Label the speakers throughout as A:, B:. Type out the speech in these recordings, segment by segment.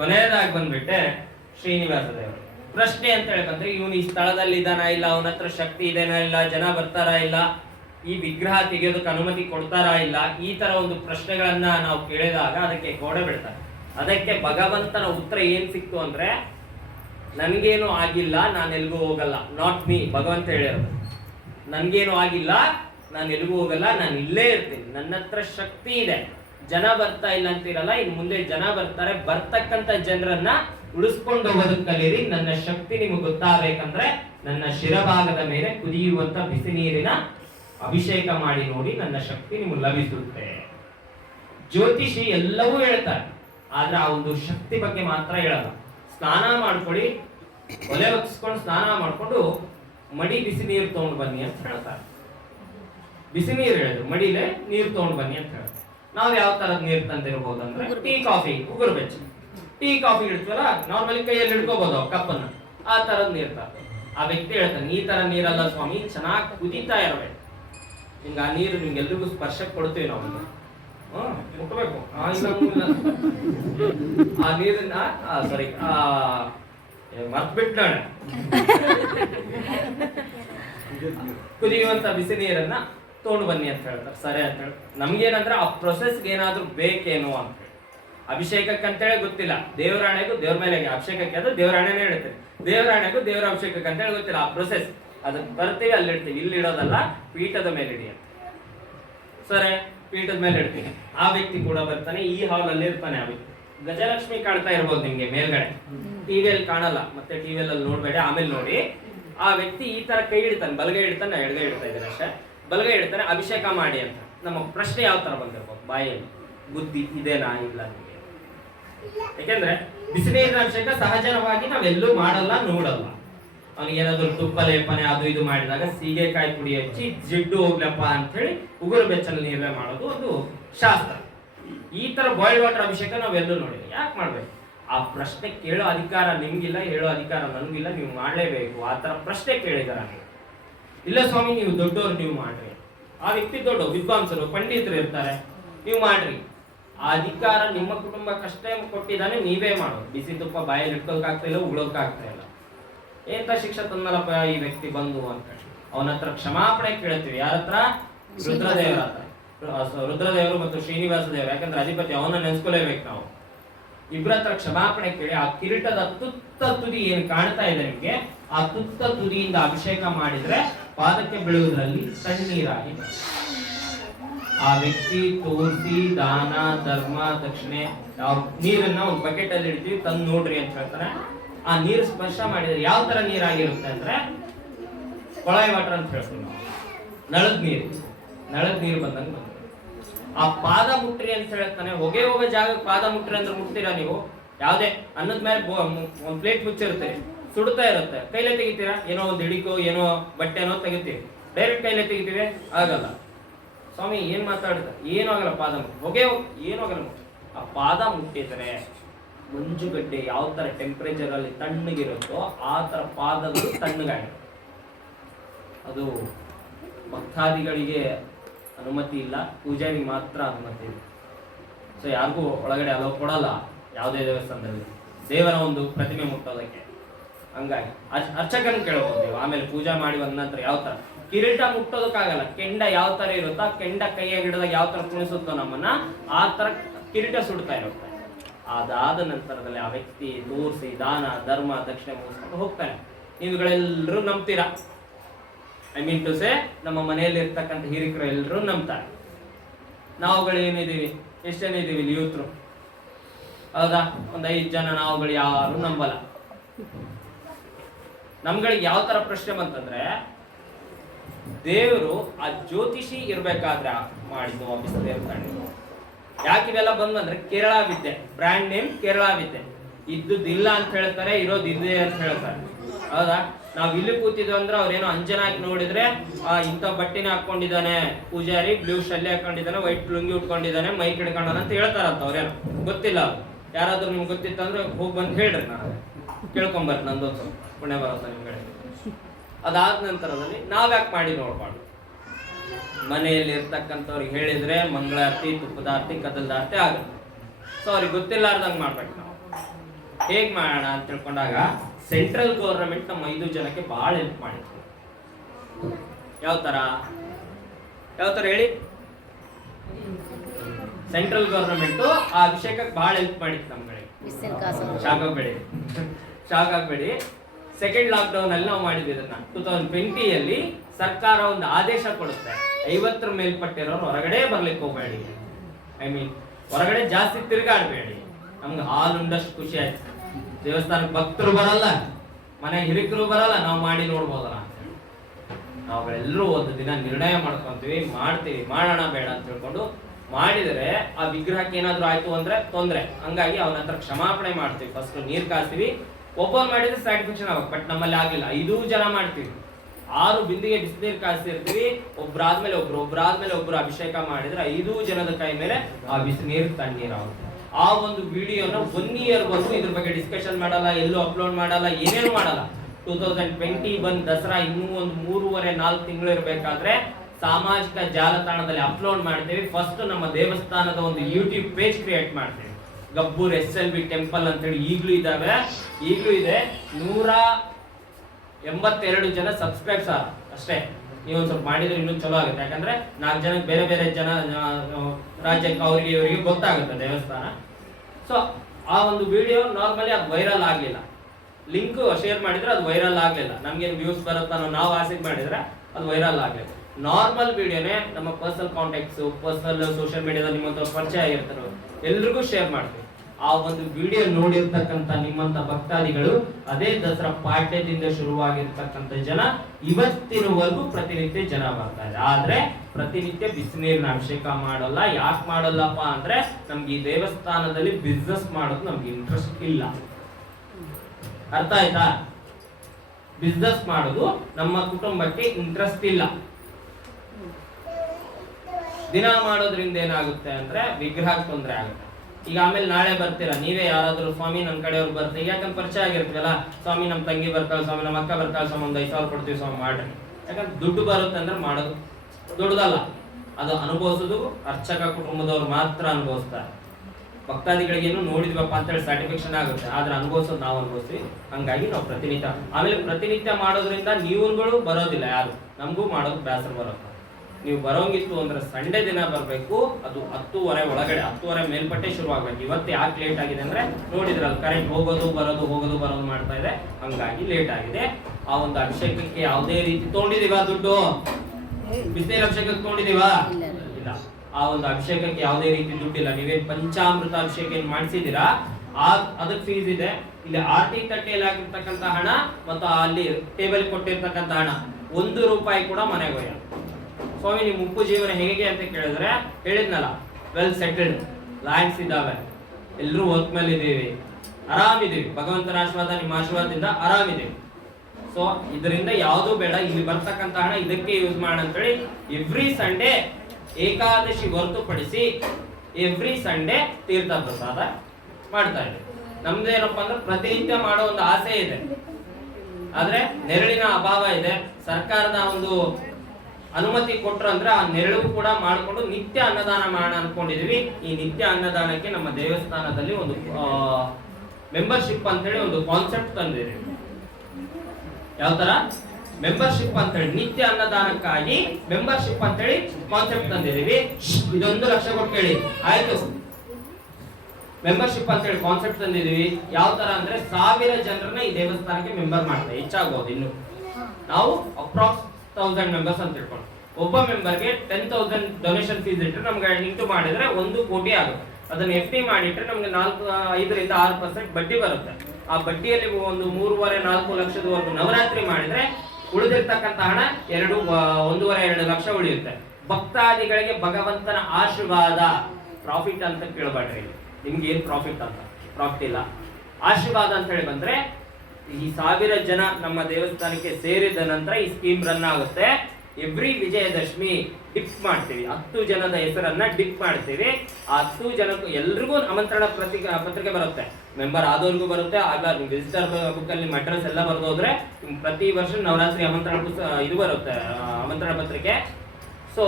A: ಕೊನೆಯದಾಗಿ ಬಂದ್ಬಿಟ್ಟೆ ಶ್ರೀನಿವಾಸ ದೇವರು ಪ್ರಶ್ನೆ ಅಂತ ಹೇಳ್ಕೊಂಡ್ರೆ, ಇವನು ಈ ಸ್ಥಳದಲ್ಲಿ ಇದಾನ ಇಲ್ಲ? ಅವನ ಹತ್ರ ಶಕ್ತಿ ಇದೆನಾ ಇಲ್ಲ? ಜನ ಬರ್ತಾರಾ ಇಲ್ಲ? ಈ ವಿಗ್ರಹ ತೆಗೆಯೋದಕ್ಕೆ ಅನುಮತಿ ಕೊಡ್ತಾರಾ ಇಲ್ಲ? ಈ ತರ ಒಂದು ಪ್ರಶ್ನೆಗಳನ್ನ ನಾವು ಕೇಳಿದಾಗ ಅದಕ್ಕೆ ಗೋಡೆ ಬಿಡ್ತಾರೆ ಅದಕ್ಕೆ ಭಗವಂತನ ಉತ್ತರ ಏನ್ ಸಿಕ್ತು ಅಂದ್ರೆ, ನನ್ಗೇನು ಆಗಿಲ್ಲ, ನಾನು ಎಲ್ಗೂ ಹೋಗಲ್ಲ. Not me. ಭಗವಂತ ಹೇಳಿರೋದು. ನನ್ಗೇನು ಆಗಿಲ್ಲ, ನಾನು ಎಲ್ಗೂ ಹೋಗಲ್ಲ, ನಾನು ಇಲ್ಲೇ ಇರ್ತೀನಿ. ನನ್ನ ಹತ್ರ ಶಕ್ತಿ ಇದೆ. ಜನ ಬರ್ತಾ ಇಲ್ಲ ಅಂತಿರಲ್ಲ ಇನ್ನು ಮುಂದೆ ಜನ ಬರ್ತಾರೆ ಬರ್ತಕ್ಕಂತ ಜನರನ್ನ ಉಳಿಸ್ಕೊಂಡು ಹೋಗೋದಕ್ಕೆ ಕಲಿಯಿರಿ ನನ್ನ ಶಕ್ತಿ ನಿಮಗೆ ಗೊತ್ತಾಗಬೇಕಂದ್ರೆ ನನ್ನ ಶಿರಭಾಗದ ಮೇಲೆ ಕುದಿಯುವಂತ ಬಿಸಿ ನೀರಿನ ಅಭಿಷೇಕ ಮಾಡಿ ನೋಡಿ ನನ್ನ ಶಕ್ತಿ ನಿಮಗೆ ಲಭಿಸುತ್ತೆ. ಜ್ಯೋತಿಷಿ ಎಲ್ಲವೂ ಹೇಳ್ತಾರೆ, ಆದ್ರೆ ಆ ಒಂದು ಶಕ್ತಿ ಬಗ್ಗೆ ಮಾತ್ರ ಹೇಳಲ್ಲ. ಸ್ನಾನ ಮಾಡ್ಕೊಳ್ಳಿ ಒಲೆ ಒಗ್ಸ್ಕೊಂಡು ಸ್ನಾನ ಮಾಡ್ಕೊಂಡು ಮಡಿ ಬಿಸಿ ನೀರು ತಗೊಂಡು ಬನ್ನಿ ಅಂತ ಹೇಳ್ತಾರೆ. ಬಿಸಿ ನೀರು ಹೇಳಿದ್ರು, ಮಡಿಲೆ ನೀರು ತಗೊಂಡು ಬನ್ನಿ ಅಂತ ಹೇಳ್ತಾರೆ. ನಾವ್ ಯಾವ ತರದ ನೀರು ತಂದಿರಬಹುದು ಅಂದ್ರೆ ಟೀ ಕಾಫಿ ಉಗುರು ಬೆಚ್ಚ. ಟೀ ಕಾಫಿ ಇಡ್ತೀವಲ್ಲ ನಾರ್ಮಲಿ ಕೈಯಲ್ಲಿ ಹಿಡ್ಕೋಬಹುದು ಕಪ್ಪನ್ನು. ಆ ತರದ್ ನೀರ್ ತರ ಆ ವ್ಯಕ್ತಿ ಹೇಳ್ತಾನೆ ಈ ತರ ನೀರಲ್ಲ ಸ್ವಾಮಿ ಚೆನ್ನಾಗಿ ಕುದೀತಾ ಇರಬೇಕು. ಹಿಂಗ ಆ ನೀರು ನಿಮ್ಗೆಲ್ರಿಗೂ ಸ್ಪರ್ಶಕ್ಕೆ ಕೊಡ್ತೀವಿ ನಾವು ಮುಟ್ಬೇಕು. ಆ, ನೀರನ್ನ ಸಾರಿ ಆ ಮರ್ತ್ಬಿಟ್ಟು ನಾನು ಕುದಿಯುವಂತ ಬಿಸಿ ನೀರನ್ನ ತಗೊಂಡು ಬನ್ನಿ ಅಂತ ಹೇಳ್ತಾರೆ. ಸರಿ ಅಂತ ಹೇಳಿ. ನಮ್ಗೇನಂದ್ರೆ ಆ ಪ್ರೊಸೆಸ್ಗೆ ಏನಾದರೂ ಬೇಕೇನೋ ಅಂತ ಹೇಳಿ. ಅಭಿಷೇಕಕ್ಕೆ ಅಂತೇಳಿ ಗೊತ್ತಿಲ್ಲ. ದೇವರಾಣೆಗೂ ದೇವ್ರ ಮೇಲೆ ಅಭಿಷೇಕಕ್ಕೆ ಅದು ದೇವರಾಣೆನೇ ಹೇಳ್ತೀವಿ ದೇವರಾಣೆಗೂ ದೇವರ ಅಭಿಷೇಕಕ್ಕೆ ಅಂತೇಳಿ ಗೊತ್ತಿಲ್ಲ. ಆ ಪ್ರೊಸೆಸ್ ಅದನ್ನ ಬರ್ತೀವಿ, ಅಲ್ಲಿ ಇಡ್ತೀವಿ. ಇಲ್ಲಿ ಇಡೋದಲ್ಲ, ಪೀಠದ ಮೇಲೆ ಇಡಿ ಅಂತ. ಸರಿ, ಪೀಠದ ಮೇಲೆ ಇಡ್ತೀನಿ. ಆ ವ್ಯಕ್ತಿ ಕೂಡ ಬರ್ತಾನೆ, ಈ ಹಾಲ್ ಅಲ್ಲಿ ಇರ್ತಾನೆ ಆ ವ್ಯಕ್ತಿ. ಗಜಲಕ್ಷ್ಮಿ ಕಾಣ್ತಾ ಇರ್ಬೋದು ನಿಮ್ಗೆ ಮೇಲ್ಗಡೆ. ಟಿವಿಯಲ್ಲಿ ಕಾಣಲ್ಲ, ಮತ್ತೆ ಟಿವಿಯಲ್ಲಿ ಅಲ್ಲಿ ನೋಡ್ಬೇಡಿ. ಆಮೇಲೆ ನೋಡಿ, ಆ ವ್ಯಕ್ತಿ ಈ ತರ ಕೈ ಇಡ್ತಾನೆ ಬಲಗೈ ಇಡ್ತಾನೆ ಎಡಗೈ ಇಡ್ತಾ ಇದ್ದೇನೆ ಅಷ್ಟೇ. ಬಲಗೈ ಹೇಳ್ತಾರೆ, ಅಭಿಷೇಕ ಮಾಡಿ ಅಂತ. ನಮ್ಮ ಪ್ರಶ್ನೆ ಯಾವ ತರ ಬಂದಿರ್ಬೋದು? ಬಾಯಲ್ಲಿ ಬುದ್ಧಿ, ಇದೇನಾ ಇಲ್ಲ ನಿಮಗೆ? ಯಾಕೆಂದ್ರೆ, ಬಿಸಿನೀರಿನ ಅಭಿಷೇಕ ಸಹಜವಾಗಿ ನಾವೆಲ್ಲೂ ಮಾಡಲ್ಲ, ನೋಡಲ್ಲ. ಅವನಿಗೆ ಏನಾದ್ರು ತುಪ್ಪ ಲೇಪನೆ ಅದು ಇದು ಮಾಡಿದಾಗ ಸೀಗೆಕಾಯಿ ಪುಡಿ ಹಚ್ಚಿ, ಜಿಡ್ಡು ಹೋಗ್ಲಪ್ಪ ಅಂತ ಹೇಳಿ ಉಗುರು ಬೆಚ್ಚಲ ನೀರಲ್ಲೇ ಮಾಡೋದು ಒಂದು ಶಾಸ್ತ್ರ. ಈ ತರ ಬಾಯ್ಲ್ಡ್ ವಾಟರ್ ಅಭಿಷೇಕ ನಾವೆಲ್ಲೂ ನೋಡಿಲ್ಲ. ಯಾಕೆ ಮಾಡ್ಬೇಕು? ಆ ಪ್ರಶ್ನೆ ಕೇಳೋ ಅಧಿಕಾರ ನಿಮ್ಗಿಲ್ಲ, ಹೇಳೋ ಅಧಿಕಾರ ನನ್ಗಿಲ್ಲ ನೀವು ಮಾಡಲೇಬೇಕು. ಆ ತರ ಪ್ರಶ್ನೆ ಕೇಳಿದಾರ. ಇಲ್ಲ ಸ್ವಾಮಿ, ನೀವು ದೊಡ್ಡವರು, ನೀವು ಮಾಡ್ರಿ. ಆ ವ್ಯಕ್ತಿ ದೊಡ್ಡ ವಿದ್ವಾಂಸರು, ಪಂಡಿತರು ಇರ್ತಾರೆ. ನೀವು ಮಾಡ್ರಿ. ಆ ಅಧಿಕಾರ ನಿಮ್ಮ ಕುಟುಂಬ ಕಷ್ಟ ಕೊಟ್ಟಿದ್ದಾನೆ, ನೀವೇ ಮಾಡೋದು. ಬಿಸಿ ತುಪ್ಪ ಬಾಯಲ್ಲಿ ಇಟ್ಕೋಕ್ಕಾಗ್ತಾ ಇಲ್ಲ ಉಳೋಕ್ಕಾಗ್ತಾ ಇಲ್ಲ. ಎಂತ ಶಿಕ್ಷೆ ತಂದಲ್ಲಪ್ಪ ಈ ವ್ಯಕ್ತಿ ಬಂದು ಅಂತ. ಅವನ ಹತ್ರ ಕ್ಷಮಾಪಣೆ ಕೇಳ್ತೀವಿ. ಯಾರ ಹತ್ರ? ರುದ್ರದೇವರ ಹತ್ರ. ರುದ್ರದೇವರು ಮತ್ತು ಶ್ರೀನಿವಾಸ ದೇವರು ಯಾಕಂದ್ರೆ ಅಧಿಪತಿ ಅವನ ನೆನ್ಸ್ಕೊಲೇಬೇಕು ನಾವು. ಇಬ್ಬರ ಹತ್ರ ಕ್ಷಮಾಪಣೆ ಕೇಳಿ, ಆ ಕಿರೀಟದ ತುತ್ತ ತುದಿ ಏನು ಕಾಣ್ತಾ ಇದೆ ನಿಮಗೆ, ಆ ತುತ್ತ ತುದಿಯಿಂದ ಅಭಿಷೇಕ ಮಾಡಿದ್ರೆ ಪಾದಕ್ಕೆ ಬೀಳುವುದರಲ್ಲಿ ತಣ್ಣೀರಾಗಿ. ಆ ವ್ಯಕ್ತಿ ತೋರಿಸಿ ದಾನ, ಧರ್ಮ, ದಕ್ಷಿಣೆ, ಯಾವ ನೀರನ್ನ ಒಂದು ಬಕೆಟ್ ಅಲ್ಲಿ ಇಡ್ತೀವಿ, ತಂದು ನೋಡ್ರಿ ಅಂತ ಹೇಳ್ತಾರೆ. ಆ ನೀರು ಸ್ಪರ್ಶ ಮಾಡಿದ್ರೆ ಯಾವ ತರ ನೀರಾಗಿರುತ್ತೆ ಅಂದ್ರೆ ಕೊಳಾಯಿ ವಾಟರ್ ಅಂತ ಹೇಳ್ತೀವಿ ನಾವು. ನಳದ ನೀರು. ನಳದ ನೀರು ಬಂದಂಗೆ ಬಂದ ಆ ಪಾದ ಮುಟ್ರಿ ಅಂತ ಹೇಳ್ತಾನೆ. ಹೊಗೆ ಹೋಗೋ ಜಾಗಕ್ಕೆ ಪಾದ ಮುಟ್ರಿ ಅಂದ್ರೆ ಮುಟ್ತೀರಾ ನೀವು? ಯಾವುದೇ ಅನ್ನದ ಮೇಲೆ ಒಂದ್ ಪ್ಲೇಟ್ ಮುಚ್ಚಿರುತ್ತೆ. ಸುಡ್ತಾ ಇರುತ್ತೆ. ಕೈಲೇ ತೆಗಿತೀರಾ? ಏನೋ ಒಂದು ಹಿಡಿಕೋ, ಏನೋ ಬಟ್ಟೆನೋ ತೆಗಿತೀವಿ. ಡೈರೆಕ್ಟ್ ಕೈಲೇ ತೆಗಿತೀವಿ? ಆಗಲ್ಲ. ಸ್ವಾಮಿ, ಏನ್ ಮಾತಾಡ್ತಾರೆ ಏನೂ ಆಗಲ್ಲ ಪಾದ ಹೊಗೆ ಏನೂ ಆಗಲ್ಲ. ಆ ಪಾದ ಮುಟ್ಟಿದ್ರೆ ಮಂಜುಗಡ್ಡೆ ಯಾವ ತರ ಟೆಂಪರೇಚರ್ ಅಲ್ಲಿ ತಣ್ಣಗಿರುತ್ತೋ ಆ ತರ ಪಾದಗಳು ತಣ್ಣಗಾಗಿರುತ್ತೆ ಅದು ಭಕ್ತಾದಿಗಳಿಗೆ ಅನುಮತಿ ಇಲ್ಲ. ಪೂಜಾರಿ ಮಾತ್ರ ಅನುಮತಿ ಇದೆ ಸೊ ಯಾರಿಗೂ ಒಳಗಡೆ ಅಲೋ ಕೊಡಲ್ಲ. ಯಾವುದೇ ದೇವಸ್ಥಾನದಲ್ಲಿ. ದೇವರ ಒಂದು ಪ್ರತಿಮೆ ಮುಟ್ಟೋದಕ್ಕೆ. ಹಂಗಾಗಿ ಅರ್ಚ- ಅರ್ಚಕನ್ ಕೇಳ್ಬೋದು ನೀವು. ಆಮೇಲೆ ಪೂಜೆ ಮಾಡಿ ಬಂದ ನಂತರ ಯಾವ ತರ? ಕಿರೀಟ ಮುಟ್ಟೋದಕ್ಕಾಗಲ್ಲ. ಕೆಂಡ ಯಾವ ತರ ಇರುತ್ತೋ ಕೆಂಡ ಕೈಯ ಹಿಡಿದಾಗ ಯಾವ ತರ ಕುಣಿಸುತ್ತೋ ನಮ್ಮನ್ನ ಆ ತರ ಕಿರೀಟ ಸುಡ್ತಾ ಇರುತ್ತೆ. ಅದಾದ ನಂತರದಲ್ಲಿ ಆ ವ್ಯಕ್ತಿ ದೂರ್ಸಿ ದಾನ, ಧರ್ಮ, ದಕ್ಷಿಣ ಮುಗಿಸ್ಕೊಂಡು ಹೋಗ್ತಾನೆ. ನೀವುಗಳೆಲ್ಲರೂ ನಂಬ್ತೀರಾ? ಐ ಮೀನ್ ಟು ಸೇ ನಮ್ಮ ಮನೆಯಲ್ಲಿ ಇರ್ತಕ್ಕಂಥ ಹಿರಿಕರು ಎಲ್ಲರೂ ನಂಬ್ತಾರೆ. ನಾವುಗಳು ಏನಿದೀವಿ ಎಷ್ಟು ಜನ ಇದ್ದೀವಿ ಇಲ್ಲಿ ಯೂತ್ರು ಹೌದಾ? ಒಂದ್ ಐದು ಜನ ನಾವುಗಳು ಯಾರು ನಂಬಲ್ಲ. ನಮ್ಗಳಿಗೆ ಯಾವ ತರ ಪ್ರಶ್ನೆ ಬಂತಂದ್ರೆ, ದೇವರು ಆ ಜ್ಯೋತಿಷಿ ಇರ್ಬೇಕಾದ್ರೆ ಮಾಡಿದ್ದು ಆಫೀಸ್ ದೇವಸ್ಥಾನಿದ್ದು ಯಾಕೆ ಇವೆಲ್ಲ ಬಂದ್ರೆ ಕೇರಳ ವಿದ್ಯೆ ಬ್ರ್ಯಾಂಡ್ ನೇಮ್ ಕೇರಳ ವಿದ್ಯೆ ಇದ್ದುದಿಲ್ಲ ಅಂತ ಹೇಳ್ತಾರೆ, ಇರೋದು ಇದೆ ಅಂತ ಹೇಳ್ತಾರೆ. ಹೌದಾ? ನಾವ್ ಇಲ್ಲಿ ಕೂತಿದ್ವಿ ಅಂದ್ರೆ ಅವ್ರೇನು ಅಂಜನ ಹಾಕಿ ನೋಡಿದ್ರೆ, ಆ, ಇಂಥ ಬಟ್ಟೆನ ಹಾಕೊಂಡಿದ್ದಾನೆ ಪೂಜಾರಿ, ಬ್ಲೂ ಶಲ್ಯ ಹಾಕೊಂಡಿದ್ದಾನೆ ವೈಟ್ ಲುಂಗಿ ಉಟ್ಕೊಂಡಿದ್ದಾನೆ, ಮೈಕ್ ಹಿಡ್ಕೊಂಡಾನ ಅಂತ ಹೇಳ್ತಾರಂತ ಅವ್ರೇನು. ಗೊತ್ತಿಲ್ಲ. ಯಾರಾದ್ರೂ ನಿಮ್ಗೆ ಗೊತ್ತಿತ್ತಂದ್ರೆ ಹೋಗಿ ಬಂದು ಹೇಳ್ರಿ ನಾನು. ಕೇಳ್ಕೊಂಬರ್ರಿ ನಂದೊಂದು ಪುಣ್ಯ ಬರುತ್ತೆ ನಿಮ್ಗೆ. ಅದಾದ ನಂತರದಲ್ಲಿ ನಾವ್ಯಾಕೆ ಮಾಡಿ ನೋಡ್ಬಾರ್ದು? ಮನೆಯಲ್ಲಿ ಇರ್ತಕ್ಕಂಥವ್ರಿಗೆ ಹೇಳಿದ್ರೆ ಮಂಗಳಾರತಿ ತುಪ್ಪದಾರತಿ ಕದಲ್ದಾರತಿ ಆಗುತ್ತೆ. ಸೊ ಅವ್ರಿಗೆ ಗೊತ್ತಿಲ್ಲಾರ್ದಂಗೆ ಮಾಡ್ಬೇಕು ನಾವು. ಹೇಗ್ ಮಾಡೋಣ ಅಂತ ತಿಳ್ಕೊಂಡಾಗ ಸೆಂಟ್ರಲ್ ಗೌರ್ಮೆಂಟ್ ನಮ್ಮ ಐದು ಜನಕ್ಕೆ ಭಾಳ ಹೆಲ್ಪ್ ಮಾಡಿತ್ತು. ಯಾವ ಥರ ಯಾವ ಥರ ಹೇಳಿ? ಸೆಂಟ್ರಲ್ ಗೌರ್ಮೆಂಟು ಆ ಅಭಿಷೇಕಕ್ಕೆ ಬಹಳ ಹೆಲ್ಪ್ ಮಾಡಿತ್ತು
B: ಕಾಸು.
A: ಶಾಕ್ ಆಗ್ಬೇಡಿ ಶಾಕ್ ಆಗ್ಬೇಡಿ ಸೆಕೆಂಡ್ ಲಾಕ್ಡೌನ್ ಅಲ್ಲಿ ನಾವು ಮಾಡಿದ್ವಿ ಇದನ್ನ. ಟೂ ತೌಸಂಡ್ ಟ್ವೆಂಟಿಯಲ್ಲಿ ಸರ್ಕಾರ ಒಂದು ಆದೇಶ ಕೊಡುತ್ತೆ. ಐವತ್ತರ ಮೇಲ್ಪಟ್ಟಿರೋರು ಹೊರಗಡೆ ಬರ್ಲಿಕ್ಕೆ ಹೋಗಬೇಡಿ. ಐ ಮೀನ್ ಹೊರಗಡೆ ಜಾಸ್ತಿ ತಿರುಗಾಡಬೇಡಿ. ನಮ್ಗೆ ಹಾಲು ಉಂಡಷ್ಟು ಖುಷಿ ಆಯ್ತು. ದೇವಸ್ಥಾನಕ್ಕೆ ಭಕ್ತರು ಬರಲ್ಲ, ಮನೆ ಹಿರಿಕರು ಬರಲ್ಲ, ನಾವು ಮಾಡಿ ನೋಡ್ಬೋದಲ್ಲ ನಾವುಗಳೆಲ್ಲರೂ ಒಂದು ದಿನ ನಿರ್ಣಯ ಮಾಡ್ಕೊಂತೀವಿ, ಮಾಡ್ತೀವಿ. ಮಾಡೋಣ ಬೇಡ ಅಂತ ತಿಳ್ಕೊಂಡು ಮಾಡಿದರೆ ಆ ವಿಗ್ರಹಕ್ಕೆ ಏನಾದರೂ ಆಯ್ತು ಅಂದ್ರೆ ತೊಂದರೆ. ಹಂಗಾಗಿ ಅವನ ಹತ್ರ ಕ್ಷಮಾಪಣೆ ಮಾಡ್ತೀವಿ. ಫಸ್ಟ್ ನೀರು ಕಾಸ್ತೀವಿ ಒಬ್ಬನ್ ಮಾಡಿದ್ರೆ ಸ್ಯಾಟಿಸ್ಫ್ಯಾಕ್ಷನ್ ಆಗ ಬಟ್ ನಮ್ಮಲ್ಲಿ ಆಗಿಲ್ಲ. ಐದು ಜನ ಮಾಡ್ತೀವಿ. ಆರು ಬಿಂದಿಗೆ ಬಿಸಿನೀರು ಕಾಯಿಸ್ತಿರ್ತೀವಿ ಒಬ್ರಾದ್ಮೇಲೆ ಒಬ್ರು ಒಬ್ರಾದ್ಮೇಲೆ ಒಬ್ರು ಅಭಿಷೇಕ ಮಾಡಿದ್ರೆ ಐದು ಜನದ ಕೈ ಮೇಲೆ ಆ ಬಿಸಿನೀರು ತಣ್ಣೀರಾಗುತ್ತೆ ಆ ಒಂದು ವಿಡಿಯೋನ ಒನ್ ಇಯರ್ ಬಂದು ಇದ್ರ ಬಗ್ಗೆ ಡಿಸ್ಕಷನ್ ಮಾಡಲ್ಲ, ಎಲ್ಲೂ ಅಪ್ಲೋಡ್ ಮಾಡಲ್ಲ, ಏನೇನು ಮಾಡಲ್ಲ. ಟೂ ತೌಸಂಡ್ ಟ್ವೆಂಟಿ ಬಂದ್ ದಸರಾ ಇನ್ನೂ ಒಂದು ಮೂರುವರೆ, ನಾಲ್ಕು ತಿಂಗಳು ಇರಬೇಕಾದ್ರೆ ಸಾಮಾಜಿಕ ಜಾಲತಾಣದಲ್ಲಿ ಅಪ್ಲೋಡ್ ಮಾಡ್ತೀವಿ. ಫಸ್ಟ್ ನಮ್ಮ ದೇವಸ್ಥಾನದ ಒಂದು ಯೂಟ್ಯೂಬ್ ಪೇಜ್ ಕ್ರಿಯೇಟ್ ಮಾಡ್ತೀವಿ. Gabbur S L B temple ಅಂತೇಳಿ ಈಗಲೂ ಇದಾವೆ. ಈಗಲೂ ಇದೆ. ನೂರ ಎಂಬತ್ತೆರಡು ಜನ ಸಬ್ಸ್ಕ್ರೈಬ್ ಸರ್ ಅಷ್ಟೇ. ನೀವು ಸ್ವಲ್ಪ ಮಾಡಿದ್ರೆ ಇನ್ನೂ ಚಲೋ ಆಗುತ್ತೆ. ಯಾಕಂದ್ರೆ ನಾಲ್ಕು ಜನಕ್ಕೆ ಬೇರೆ ಬೇರೆ ಜನ ರಾಜ್ಯಕ್ಕೆ ಅವರಿಗೆ ಇವರಿಗೆ ಗೊತ್ತಾಗುತ್ತೆ ದೇವಸ್ಥಾನ. ಸೊ ಆ ಒಂದು ವಿಡಿಯೋ ನಾರ್ಮಲಿ ಅದು ವೈರಲ್ ಆಗಲಿಲ್ಲ. ಲಿಂಕ್ ಶೇರ್ ಮಾಡಿದ್ರೆ ಅದು ವೈರಲ್ ಆಗಲಿಲ್ಲ. ನಮ್ಗೇನು ವ್ಯೂಸ್ ಬರುತ್ತೆ ಅನ್ನೋ ನಾವು ಆಸೆ ಮಾಡಿದ್ರೆ ಅದು ವೈರಲ್ ಆಗಲಿಲ್ಲ. ನಾರ್ಮಲ್ ವಿಡಿಯೋನೇ ನಮ್ಮ ಪರ್ಸನಲ್ ಕಾಂಟ್ಯಾಕ್ಟ್ಸ್ ಪರ್ಸನಲ್ ಸೋಷಿಯಲ್ ಮೀಡಿಯಾದಲ್ಲಿ ನಿಮ್ಮಂತ ಪರಿಚಯ ಆಗಿರ್ತಾರೋ ಎಲ್ರಿಗೂ ಶೇರ್ ಮಾಡ್ತೀವಿ ಆ ಒಂದು ವಿಡಿಯೋ ನೋಡಿರ್ತಕ್ಕಂಥ ನಿಮ್ಮಂತ ಭಕ್ತಾದಿಗಳು, ಅದೇ ದಸರಾ ಪಾಠ್ಯದಿಂದ ಶುರುವಾಗಿರ್ತಕ್ಕಂಥ ಜನ ಇವತ್ತಿನವರೆಗೂ ಪ್ರತಿನಿತ್ಯ ಜನ ಬರ್ತಾ ಇದೆ. ಆದ್ರೆ ಪ್ರತಿನಿತ್ಯ ಬಿಸಿನೀರಿನ ಅಭಿಷೇಕ ಮಾಡಲ್ಲ. ಯಾಕೆ ಮಾಡಲ್ಲಪ್ಪ ಅಂದ್ರೆ ನಮ್ಗೆ ಈ ದೇವಸ್ಥಾನದಲ್ಲಿ ಬಿಸ್ನೆಸ್ ಮಾಡೋದು ನಮ್ಗೆ ಇಂಟ್ರೆಸ್ಟ್ ಇಲ್ಲ. ಅರ್ಥ ಆಯ್ತಾ? ಬಿಸ್ನೆಸ್ ಮಾಡೋದು ನಮ್ಮ ಕುಟುಂಬಕ್ಕೆ ಇಂಟ್ರೆಸ್ಟ್ ಇಲ್ಲ. ದಿನ ಮಾಡೋದ್ರಿಂದ ಏನಾಗುತ್ತೆ ಅಂದ್ರೆ ವಿಗ್ರಹ ತೊಂದರೆ ಆಗುತ್ತೆ. ಈಗ ಆಮೇಲೆ ನಾಳೆ ಬರ್ತೀರಾ? ನೀವೇ ಯಾರಾದ್ರೂ ಸ್ವಾಮಿ ನನ್ನ ಕಡೆಯವ್ರು ಬರ್ತೀರಿ ಯಾಕಂದ್ರೆ ಪರಿಚಯ ಆಗಿರ್ತೀವಲ್ಲ ಸ್ವಾಮಿ ನಮ್ಮ ತಂಗಿ ಬರ್ತಾಳೆ, ಸ್ವಾಮಿ ನಮ್ಮ ಅಕ್ಕ ಬರ್ತಾಳೆ, ಸ್ವಾಮಿ ಒಂದು ಐದು ಸಾವಿರ ಕೊಡ್ತೀವಿ ಸ್ವಾಮಿ ಮಾಡ್ರಿ. ಯಾಕಂದ್ರೆ ದುಡ್ಡು ಬರುತ್ತೆ ಅಂದ್ರೆ ಮಾಡೋದು. ದೊಡ್ಡದಲ್ಲ. ಅದು ಅನುಭವಿಸೋದು ಅರ್ಚಕ ಕುಟುಂಬದವ್ರು ಮಾತ್ರ ಅನುಭವಿಸ್ತಾರೆ. ಭಕ್ತಾದಿಗಳಿಗೇನು ನೋಡಿದ್ವಪ್ಪ ಅಂತೇಳಿ ಸ್ಯಾಟಿಸ್ಫ್ಯಾಕ್ಷನ್ ಆಗುತ್ತೆ. ಆದ್ರೆ ಅನುಭವಿಸೋದು ನಾವು ಅನುಭವಿಸ್ತೀವಿ. ಹಂಗಾಗಿ ನಾವು ಪ್ರತಿನಿತ್ಯ, ಆಮೇಲೆ ಪ್ರತಿನಿತ್ಯ ಮಾಡೋದ್ರಿಂದ ನೀವುಗಳು ಬರೋದಿಲ್ಲ ಯಾರು. ನಮಗೂ ಮಾಡೋದು ಬೇಸರ ಬರುತ್ತೆ ನೀವು ಬರೋಂಗಿತ್ತು ಅಂದ್ರೆ ಸಂಡೇ ದಿನ ಬರಬೇಕು, ಅದು ಹತ್ತುವರೆ ಒಳಗಡೆ, ಹತ್ತುವರೆ ಮೇಲ್ಪಟ್ಟೆ ಶುರು ಆಗ್ಬೇಕು ಇವತ್ತು ಯಾಕೆ ಲೇಟ್ ಆಗಿದೆ ಅಂದ್ರೆ ನೋಡಿದ್ರಲ್ಲ ಕರೆಂಟ್ ಹೋಗೋದು, ಬರೋದು ಹೋಗೋದು, ಬರೋದು ಮಾಡ್ತಾ ಇದೆ. ಹಂಗಾಗಿ ಲೇಟ್ ಆಗಿದೆ. ಆ ಒಂದು ಅಭಿಷೇಕಕ್ಕೆ ಯಾವುದೇ ರೀತಿ ತೊಗೊಂಡಿದೀವ ದುಡ್ಡು? ಬಿಸಿನೀರು ಅಭಿಷೇಕಕ್ಕೆ ತೊಗೊಂಡಿದೀವ
B: ಇಲ್ಲ.
A: ಆ ಒಂದು ಅಭಿಷೇಕಕ್ಕೆ ಯಾವುದೇ ರೀತಿ ದುಡ್ಡಿಲ್ಲ. ನೀವೇ ಪಂಚಾಮೃತ ಅಭಿಷೇಕ ಏನ್ ಮಾಡಿಸಿದೀರಾ ಆ, ಅದಕ್ಕೆ ಫೀಸ್ ಇದೆ. ಇಲ್ಲಿ ಆರ್ತಿ ತಟ್ಟೆಯಲ್ಲಿ ಆಗಿರ್ತಕ್ಕಂಥ ಹಣ, ಮತ್ತು ಅಲ್ಲಿ ಟೇಬಲ್ ಕೊಟ್ಟಿರ್ತಕ್ಕಂಥ ಹಣ. ಒಂದು ರೂಪಾಯಿ ಕೂಡ ಮನೆಗೆ ಒಯ್ಯಲ್ಲ ಸ್ವಾಮಿ, ನಿಮ್ಮ ಉಪ್ಪು ಜೀವನ ಹೇಗೆ ಅಂತ ಕೇಳಿದ್ರೆ ಹೇಳಿದ್ನಲ್ಲ ವೆಲ್ ಸೆಟಲ್ಡ್ ಲ್ಯಾಂಡ್ಸ್ ಇದಾವೆ ಎಲ್ಲರೂ ವರ್ಕ್ ಮೇಲೆ ಇದೀವಿ ಆರಾಮಿದ್ದೀವಿ. ಭಗವಂತನ ಆಶೀರ್ವಾದ ನಿಮ್ಮ ಆಶೀರ್ವಾದದಿಂದ ಆರಾಮಿದ್ದೀವಿ. ಸೊ ಇದರಿಂದ ಯಾವುದು ಬೇಡ. ಇಲ್ಲಿ ಬರ್ತಕ್ಕಂತ ಹಣ ಇದಕ್ಕೆ ಯೂಸ್ ಮಾಡೋಣ ಅಂತೇಳಿ ಎವ್ರಿ ಸಂಡೇ ಏಕಾದಶಿ ಹೊರತುಪಡಿಸಿ ಎವ್ರಿ ಸಂಡೇ ತೀರ್ಥ ಪ್ರಸಾದ ಮಾಡ್ತಾ ಇದ್ದೀವಿ ನಮ್ದೇನಪ್ಪ ಅಂದ್ರೆ ಪ್ರತಿನಿತ್ಯ ಮಾಡೋ ಒಂದು ಆಸೆ ಇದೆ. ಆದ್ರೆ ನೆರಳಿನ ಅಭಾವ ಇದೆ. ಸರ್ಕಾರದ ಒಂದು ಅನುಮತಿ ಕೊಟ್ರು ಅಂದ್ರೆ ಆ ನೆರಳು ಕೂಡ ಮಾಡಿಕೊಂಡು ನಿತ್ಯ ಅನ್ನದಾನ ಮಾಡೋಣ ಅನ್ಕೊಂಡಿದೀವಿ. ಈ ನಿತ್ಯ ಅನ್ನದಾನಕ್ಕೆ ನಮ್ಮ ದೇವಸ್ಥಾನದಲ್ಲಿ ಒಂದು ಮೆಂಬರ್ಶಿಪ್ ಅಂತ ಹೇಳಿ ಒಂದು ಕಾನ್ಸೆಪ್ಟ್ ತಂದಿದ್ದೀವಿ ಯಾವ ತರ? ಮೆಂಬರ್ಶಿಪ್ ಅಂತ ಹೇಳಿ, ನಿತ್ಯ ಅನ್ನದಾನಕ್ಕಾಗಿ ಮೆಂಬರ್ಶಿಪ್ ಅಂತ ಹೇಳಿ ಕಾನ್ಸೆಪ್ಟ್ ತಂದಿದೀವಿ. ಇದೊಂದು ಲಕ್ಷ ಕೊಟ್ಟು ಕೇಳಿ. ಆಯ್ತು. ಮೆಂಬರ್ಶಿಪ್ ಅಂತ ಹೇಳಿ ಕಾನ್ಸೆಪ್ಟ್ ತಂದಿದೀವಿ. ಯಾವ ತರ ಅಂದ್ರೆ ಸಾವಿರ ಜನರನ್ನ ಈ ದೇವಸ್ಥಾನಕ್ಕೆ ಮೆಂಬರ್ ಮಾಡ್ತಾರೆ. ಹೆಚ್ಚಾಗ್ಬೋದು ಇನ್ನು. ನಾವು ಅಪ್ರಾಕ್ಸ್ ತೌಸಂಡ್ ಮೆಂಬರ್ಸ್ ಅಂತ ತಿಳ್ಕೊಂಡು ಒಬ್ಬ ಮೆಂಬರ್ಗೆ ಟೆನ್ ತೌಸಂಡ್ ಡೊನೇಷನ್ ಫೀಸ್ ಇಟ್ಟರೆ ನಮ್ಗೆ ಇಂಟು ಮಾಡಿದ್ರೆ ಒಂದು ಕೋಟಿ ಆಗುತ್ತೆ. ಅದನ್ನು ಎಫ್ ಡಿ ಮಾಡಿಟ್ರೆ ನಮ್ಗೆ ನಾಲ್ಕು, ಐದರಿಂದ ಆರು ಪರ್ಸೆಂಟ್ ಬಡ್ಡಿ ಬರುತ್ತೆ. ಆ ಬಡ್ಡಿಯಲ್ಲಿ ಒಂದು ಮೂರುವರೆ, ನಾಲ್ಕು ಲಕ್ಷದವರೆಗೂ ನವರಾತ್ರಿ ಮಾಡಿದ್ರೆ ಉಳಿದಿರ್ತಕ್ಕಂಥ ಹಣ ಎರಡು ಒಂದೂವರೆ, ಎರಡು ಲಕ್ಷ ಉಳಿಯುತ್ತೆ. ಭಕ್ತಾದಿಗಳಿಗೆ ಭಗವಂತನ ಆಶೀರ್ವಾದ. ಪ್ರಾಫಿಟ್ ಅಂತ ಕೇಳಬೇಡ್ರಿ. ನಿಮ್ಗೆ ಏನು ಪ್ರಾಫಿಟ್ ಅಂತ? ಪ್ರಾಫಿಟ್ ಇಲ್ಲ. ಆಶೀರ್ವಾದ ಅಂತ ಹೇಳಿ ಬಂದ್ರೆ ಈ ಸಾವಿರ ಜನ ನಮ್ಮ ದೇವಸ್ಥಾನಕ್ಕೆ ಸೇರಿದ ನಂತರ ಈ ಸ್ಕೀಮ್ ರನ್ ಆಗುತ್ತೆ. ಎವ್ರಿ ವಿಜಯದಶಮಿ ಡಿಪ್ ಮಾಡ್ತೀವಿ. ಹತ್ತು ಜನದ ಹೆಸರನ್ನ ಡಿಪ್ ಮಾಡ್ತೀವಿ. ಆ ಹತ್ತು ಜನಕ್ಕೂ ಎಲ್ರಿಗೂ ಆಮಂತ್ರಣ ಪತ್ರಿಕೆ ಪತ್ರಿಕೆ ಬರುತ್ತೆ. ಮೆಂಬರ್ ಆದವ್ರಿಗೂ ಬರುತ್ತೆ. ಆಗ ವಿಸಿಟರ್ ಬುಕ್ ಅಲ್ಲಿ ಮೆಟ್ರಸ್ ಎಲ್ಲ ಬರೆದೋದ್ರೆ ಪ್ರತಿ ವರ್ಷ ನವರಾತ್ರಿ ಆಮಂತ್ರಣ ಇದು ಬರುತ್ತೆ ಆಮಂತ್ರಣ ಪತ್ರಿಕೆ. ಸೊ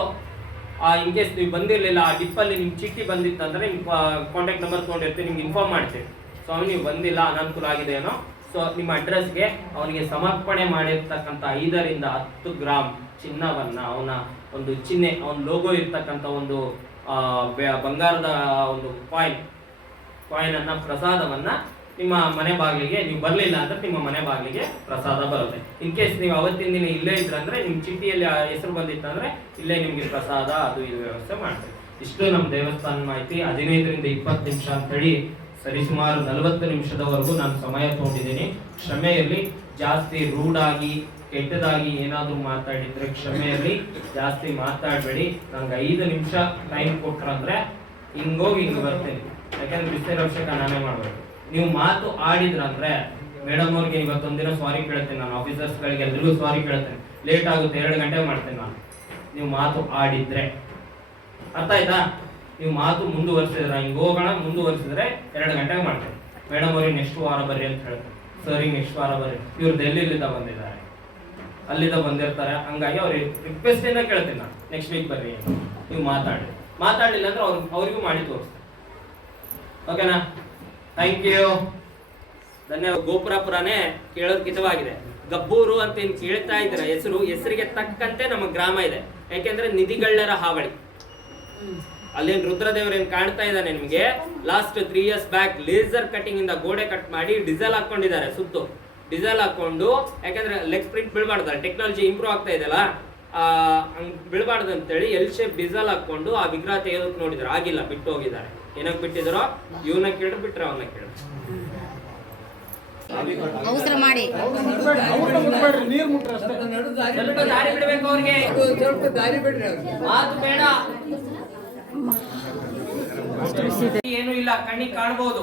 A: ಆ ಇನ್ ಕೇಸ್ ನೀವು ಬಂದಿರಲಿಲ್ಲ, ಆ ಡಿಪ್ಪಲ್ಲಿ ನಿಮ್ಮ ಚೀಟಿ ಬಂದಿತ್ತಂದ್ರೆ ನಿಮ್ಮ ಕಾಂಟ್ಯಾಕ್ಟ್ ನಂಬರ್ ತೊಗೊಂಡಿರ್ತೀವಿ, ನಿಮ್ಗೆ ಇನ್ಫಾರ್ಮ್ ಮಾಡ್ತೀವಿ. ಸೊ ನೀವು ಬಂದಿಲ್ಲ, ಅನಾನುಕೂಲ ಆಗಿದೆ ಏನೋ ಸೊ ನಿಮ್ಮ ಅಡ್ರೆಸ್ಗೆ ಅವನಿಗೆ ಸಮರ್ಪಣೆ ಮಾಡಿರ್ತಕ್ಕಂಥ ಐದರಿಂದ ಹತ್ತು ಗ್ರಾಮ್ ಚಿನ್ನವನ್ನ ಅವನ ಒಂದು ಚಿಹ್ನೆ, ಅವನ ಲೋಗೋ ಇರ್ತಕ್ಕಂಥ ಒಂದು ಬಂಗಾರದ ಒಂದು ಕಾಯಿನ್ ಕಾಯಿನ್ ಅನ್ನ ಪ್ರಸಾದವನ್ನ ನಿಮ್ಮ ಮನೆ ಬಾಗಿಲಿಗೆ, ನೀವು ಬರಲಿಲ್ಲ ಅಂದ್ರೆ ನಿಮ್ಮ ಮನೆ ಬಾಗಿಲಿಗೆ ಪ್ರಸಾದ ಬರುತ್ತೆ. ಇನ್ ಕೇಸ್ ನೀವು ಅವತ್ತಿನ ದಿನ ಇಲ್ಲೇ ಇದ್ರಂದ್ರೆ, ನಿಮ್ಮ ಚೀಟಿಯಲ್ಲಿ ಆ, ಹೆಸರು ಬಂದಿತ್ತಂದ್ರೆ ಇಲ್ಲೇ ನಿಮಗೆ ಪ್ರಸಾದ ಅದು ಇದು ವ್ಯವಸ್ಥೆ ಮಾಡ್ತೀವಿ. ಇಷ್ಟು ನಮ್ಮ ದೇವಸ್ಥಾನ ಮಾಹಿತಿ. ಹದಿನೈದರಿಂದ ಇಪ್ಪತ್ತು ನಿಮಿಷ ಅಂತ ಹೇಳಿ ಸರಿಸುಮಾರು ನಲವತ್ತು ನಿಮಿಷದವರೆಗೂ ನಾನು ಸಮಯ ತಗೊಂಡಿದ್ದೀನಿ. ಕ್ಷಮೆಯಲ್ಲಿ ಜಾಸ್ತಿ ರೂಡಾಗಿ, ಕೆಟ್ಟದಾಗಿ ಏನಾದರೂ ಮಾತಾಡಿದ್ರೆ ಕ್ಷಮೆಯಲ್ಲಿ ಜಾಸ್ತಿ ಮಾತಾಡಬೇಡಿ. ನಂಗೆ ಐದು ನಿಮಿಷ ಟೈಮ್ ಕೊಟ್ರಂದ್ರೆ ಹಿಂಗೋಗಿ ಹಿಂಗೆ ಬರ್ತೇನೆ. ಯಾಕಂದ್ರೆ ಬಿಸಿ ರಕ್ಷಕ ನಾನೇ ಮಾಡಬೇಕು. ನೀವು ಮಾತು ಆಡಿದ್ರಂದ್ರೆ ಮೇಡಮ್ ಅವ್ರಿಗೆ ಇವತ್ತೊಂದಿನ ಸಾರಿ ಕೇಳ್ತೇನೆ. ನಾನು ಆಫೀಸರ್ಸ್ ಗಳಿಗೆ ಎಲ್ರಿಗೂ ಸಾರಿ ಕೇಳ್ತೇನೆ. ಲೇಟ್ ಆಗುತ್ತೆ, ಎರಡು ಗಂಟೆ ಮಾಡ್ತೇನೆ ನಾನು. ನೀವು ಮಾತು ಆಡಿದ್ರೆ. ಅರ್ಥ ಆಯ್ತಾ? ನೀವು ಮಾತು ಮುಂದುವರಿಸಿದ್ರೆ ಹಿಂಗೆ ಹೋಗೋಣ, ಮುಂದುವರಿಸಿದ್ರೆ ಎರಡು ಗಂಟೆಗೆ ಮಾಡ್ತೇನೆ. ಮೇಡಮ್ ಅವ್ರಿಗೆ ನೆಕ್ಸ್ಟ್ ವಾರ ಬರ್ರಿ ಅಂತ ಹೇಳ್ತಾರೆ. ಸರಿಗೆ ನೆಕ್ಸ್ಟ್ ವಾರ ಬರ್ರಿ. ಇವ್ರು ಡೆಲ್ಲಿಲಿಂದ ಬಂದಿದ್ದಾರೆ. ಅಲ್ಲಿಂದ ಬಂದಿರ್ತಾರೆ. ಹಂಗಾಗಿ ಅವ್ರಿಗೆ ರಿಕ್ವೆಸ್ಟ್ ಏನೋ ಕೇಳ್ತೀನಿ ನಾನು. ನೆಕ್ಸ್ಟ್ ವೀಕ್ ಬರ್ರಿ. ನೀವು ಮಾತಾಡಿ ಮಾತಾಡಲಿಲ್ಲ ಅಂದ್ರೆ ಅವ್ರು ಅವ್ರಿಗೂ ಮಾಡಿ ತೋರಿಸ್ತೀನಿ ಓಕೆನಾ ಥ್ಯಾಂಕ್ ಯು ಧನ್ಯವಾದ. ಗೋಪುರಪುರನೇ ಕೇಳೋದ್ ಕಿತವಾಗಿದೆ ಗಬ್ಬೂರು ಅಂತ ಏನು ಕೇಳ್ತಾ ಇದ್ದೀರಾ? ಹೆಸರು ಹೆಸರಿಗೆ ತಕ್ಕಂತೆ ನಮ್ಮ ಗ್ರಾಮ ಇದೆ. ಯಾಕೆಂದ್ರೆ ನಿಧಿಗಳ್ಳರ ಹಾವಳಿ. ಅಲ್ಲೇನ್ ರುದ್ರದೇವ್ರೇನ್ ಕಾಣ್ತಾ ಇದ್ದಾನೆ ನಿಮ್ಗೆ? Last three years back laser cutting ಇಂದ ಗೋಡೆ ಕಟ್ ಮಾಡಿ ಡೀಸೆಲ್ ಹಾಕೊಂಡಿದ್ದಾರೆ ಸುತ್ತು. ಡೀಸೆಲ್ ಹಾಕೊಂಡು ಯಾಕಂದ್ರೆ ಲೆಗ್ ಪ್ರಿಂಟ್ ಬೀಳ್ಬಾರ್ದಲ್ಲ ಟೆಕ್ನಾಲಜಿ ಇಂಪ್ರೂವ್ ಆಗ್ತಾ ಇದೆಯಲ್ಲ ಆ, ಹಂಗ್ ಬೀಳ್ಬಾರ್ದು ಅಂತೇಳಿ ಎಲ್ ಶೇಪ್ ಡಿಸೆಲ್ ಹಾಕೊಂಡು ಆ ವಿಗ್ರಹ ತೆಗೆದಕ್ಕೆ ನೋಡಿದ್ರು. ಆಗಿಲ್ಲ ಬಿಟ್ಟು ಹೋಗಿದ್ದಾರೆ. ಏನಕ್ಕೆ ಬಿಟ್ಟಿದ್ರು? ಇವನ್ನ ಕೇಳ್ರು ಬಿಟ್ರೆ ಅವನ್ನ ಕೇಳಿ
B: ಅವಸರ ಮಾಡಿ.
C: ನೀರು ಮುಟ್ರೆ ಅಷ್ಟೇ
A: ಸ್ವಲ್ಪ ದಾರಿ ಬಿಡ್ಬೇಕು ಅವ್ರಿಗೆ.
C: ಸ್ವಲ್ಪ ದಾರಿ ಬಿಡ್ರಿ ಅದು
A: ಮಾತು ಬೇಡ. ಏನು ಇಲ್ಲ ಕಣ್ಣಿಗೆ ಕಾಣಬಹುದು.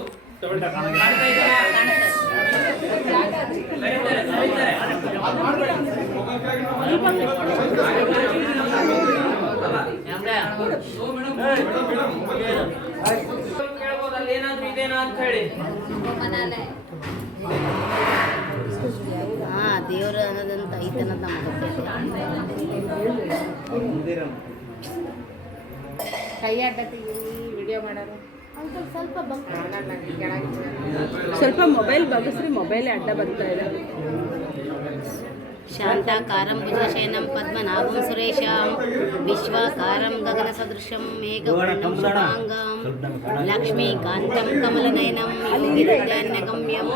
A: ಅಲ್ಲಿ ಏನಾದ್ರೂ
B: ದೇವ್ರ ಅನ್ನೋದಂತ ಐತೆ ನಮ್ಗೆ ಗೊತ್ತೈತೆ
D: ವಿಡಿಯೋ
E: ಸ್ವಲ್ಪ ಮೊಬೈಲ್ ಬಗ್ಸ್ರಿ ಮೊಬೈಲೇ ಅಡ್ಡ ಬರ್ತಾ ಇದೆ.
B: ಶಾಂತಾಕಾರಂ ಭುಜಶಯನಂ ಪದ್ಮನಾಭಂ ಸುರೇಶಂ. ವಿಶ್ವಾಕಾರಂ ಗಗನಸದೃಶಂ ಮೇಘವರ್ಣಂ ಶುಭಾಂಗಂ. ಲಕ್ಷ್ಮೀಕಾಂತಂ ಕಮಲನಯನಂ ಯೋಗಿರುದ್ಯಾನ್ಯಗಮ್ಯಂ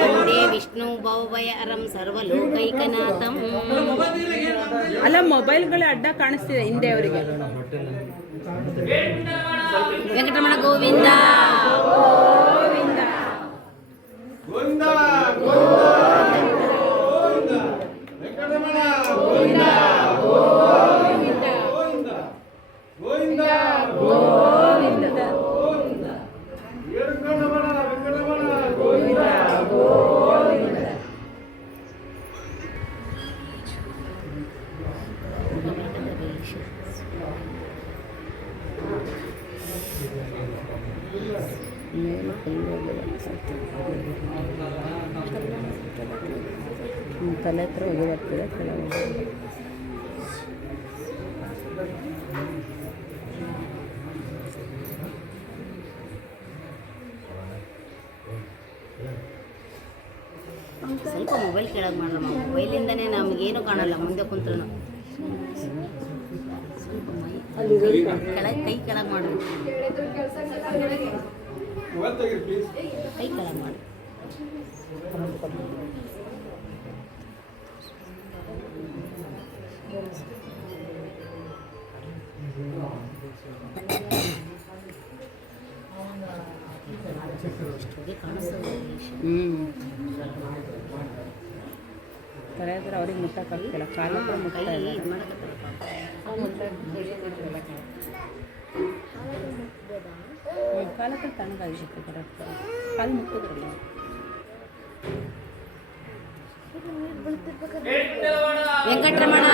B: ವಂದೇ ವಿಷ್ಣು ಭವಭಯಹರಂ ಸರ್ವಲೋಕೈಕನಾಥಂ.
E: ಅಲ್ಲ ಮೊಬೈಲ್ಗಳೇ ಅಡ್ಡ ಕಾಣಿಸ್ತಿದೆ ಹಿಂದೆ ಅವರಿಗೆ.
B: ವೆಂಕಟರಮಣ ಗೋವಿಂದ.
C: ಗೋವಿಂದ. ಗೋವಿಂದ.
E: ತಲೆ ಹತ್ರ ಹೋಗಿ ಬರ್ತದೆ ಕೆಲವು
B: ಸ್ವಲ್ಪ ಮೊಬೈಲ್ ಕೆಳಗೆ ಮಾಡೋಣ ಮೊಬೈಲಿಂದನೇ ನಮಗೇನು ಕಾಣಲ್ಲ ಮುಂದೆ ಕುಂತ್ರು ಕೆಳಗೆ ಕೈ ಕೆಳಗೆ ಮಾಡಬೇಕು
C: ಮೊಬೈಲ್ ತೆಗೀರಿ ಪ್ಲೀಸ್
B: ಕೈ ಕೆಳಗೆ ಮಾಡಿ ಇಷ್ಟೊಂದು ಕಾಣಿಸ್ತದೆ
E: ಹ್ಞೂ ತಲೆ ಹತ್ರ ಅವ್ರಿಗೆ ಮುಟ್ಟಕ್ಕಾಗ್ತಿಲ್ಲ ಕಾಲ ಹತ್ರ
B: ಕೈ
E: ಮುಟ್ತಾ ಇಲ್ಲ
B: ಇದು ಮಾಡಕತ್ತಾರಪ್ಪ
E: ಹ್ಞೂ ಕಾಲ ಹತ್ರ ತಣ್ಣಗಾಗಿರುತ್ತೆ ಕರೆಕ್ಟ್ ಕಾಲು ಮುಟ್ಟಿದ್ರಲ್ಲ
B: ವೆಂಕಟರಮಣ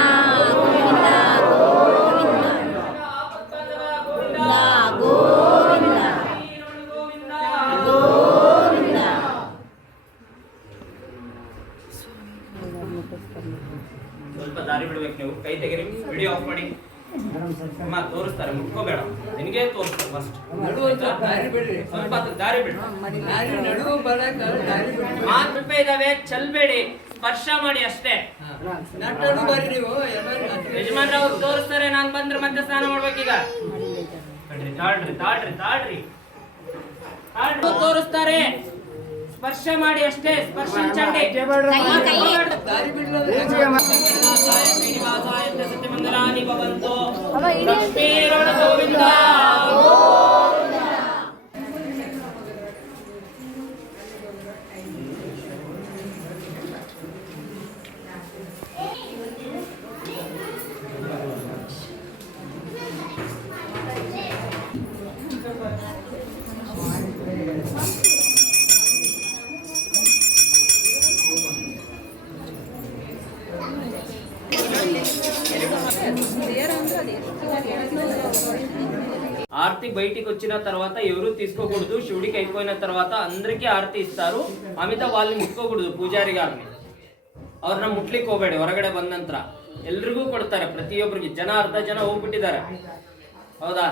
A: ದಾರಿ
C: ಬಿಡ್ರಿ.
A: ಸ್ವಲ್ಪ ಹೊತ್ತು ದಾರಿ ಬಿಡ್ರಿ.
C: ದಾರಿ ನಡುವು ಬರಕ್ಕೆ ದಾರಿ ಬಿಡ್ರಿ.
A: ಮಾತು ರೂಪಾಯಿ ಇದಾವೆ ಚಲ್ಬೇಡಿ ಸ್ಪರ್ಶ ಮಾಡಿ ಅಷ್ಟೇ.
C: ನಟ್ಟನು ಬರ್ರಿ ನೀವು
A: ಯಜಮಾನ್ರ ಅವ್ರು ತೋರಿಸ್ತಾರೆ ನಾನ್ ಬಂದ್ರೆ ಮತ್ತೆ ಸ್ನಾನ ಮಾಡ್ಬೇಕೀಗ. ತಡ್ರಿ ತಾಳ್ರಿ ತಾಳ್ರಿ ತಾಳ್ರಿ ತಾಳ್ರಿ. ತೋರಿಸ್ತಾರೆ? ಸ್ಪರ್ಶ ಮಾಡಿ ಅಷ್ಟೇ ಸ್ಪರ್ಶ ಚಂಡಿ.
C: ದಾರಿ ಬಿಡ್ಲ
A: ಸತ್ಯಮಂಗಲಾನಿ ಭವಂತು. ಲಕ್ಷ್ಮೀರಮಣ ಗೋವಿಂದ. బయటికి వచ్చిన తర్వాత ఎవరు తీసుకోకూడదు శివుడికి అయిపోయిన తర్వాత అందరికీ ఆరతి ఇస్తారు అమిత వాళ్ళని ముట్టుకోకూడదు పూజారి గారిని ಅವ್ರನ್ನ ಮುಟ್ಲಿಕ್ಕೆ ಹೋಗಬೇಡಿ ಹೊರಗಡೆ ಬಂದ ನಂತರ ಎಲ್ರಿಗೂ ಕೊಡ್ತಾರೆ ಪ್ರತಿಯೊಬ್ಬರಿಗೆ ಜನ ಅರ್ಧ ಜನ ಹೋಗ್ಬಿಟ್ಟಿದ್ದಾರೆ ಹೌದಾ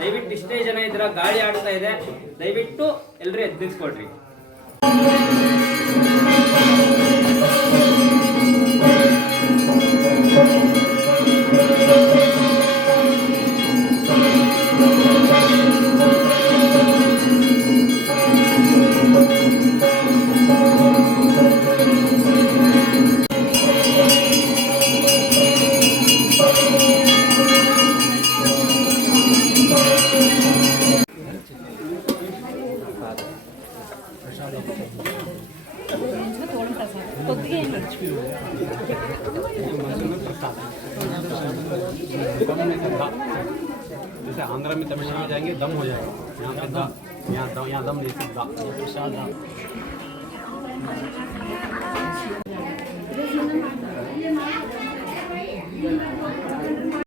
A: ದಯವಿಟ್ಟು ಇಷ್ಟೇ ಜನ ಇದ್ರ ಗಾಳಿ ಆಡ್ತಾ ಇದೆ ದಯವಿಟ್ಟು ಎಲ್ರು ಎದ್ದು
F: दम हो जाएगा यहाँ पे दम यहाँ दम यहाँ दम नहीं सिर्फ दा प्रसाद दा
C: ದಾರಿ